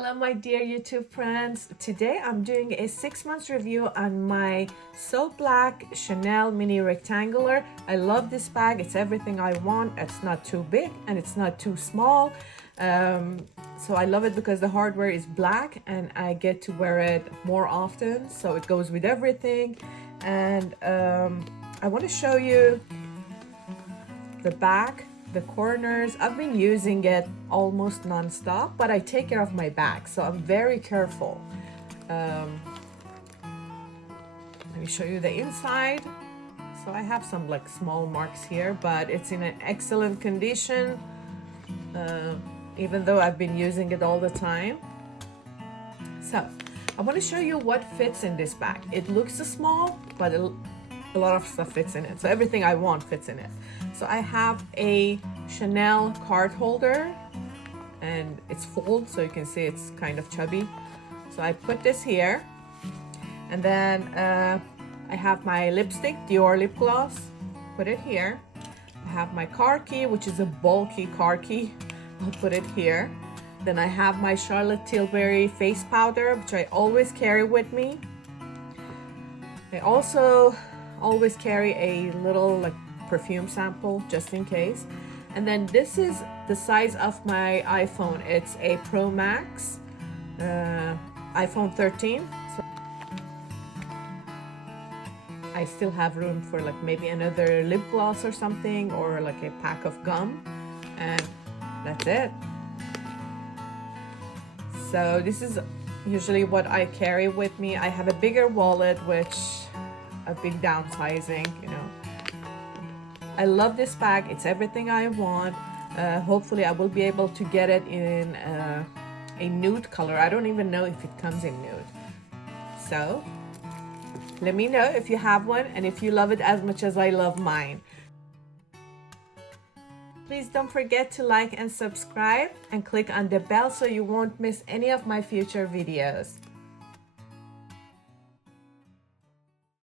Hello my dear YouTube friends. Today I'm doing a 6 months review on my So Black Chanel mini rectangular. I love this bag. It's everything I want. It's not too big and it's not too small. So I love it because the hardware is black and I get to wear it more often. So it goes with everything. And I want to show you the back, the corners. I've been using it almost non-stop, but I take care of my back, so I'm very careful. Let me show you the inside. So I have some like small marks here, but it's in an excellent condition, even though I've been using it all the time. So I want to show you what fits in this bag. It looks small, but a lot of stuff fits in it. So everything I want fits in it. So I have a Chanel card holder and it's full, so you can see it's kind of chubby. So I put this here, and then I have my lipstick, Dior lip gloss, put it here. I have my car key, which is a bulky car key. I'll put it here. Then I have my Charlotte Tilbury face powder, which I always carry with me. I also always carry a little like perfume sample just in case. And then this is the size of my iPhone. It's a Pro Max, iPhone 13. So I still have room for like maybe another lip gloss or something, or like a pack of gum, and that's it. So this is usually what I carry with me. I have a bigger wallet, which I've been downsizing, you know. I love this bag. It's everything I want. Hopefully I will be able to get it in a nude color. I don't even know if it comes in nude. So let me know if you have one and if you love it as much as I love mine. Please don't forget to like and subscribe and click on the bell so you won't miss any of my future videos.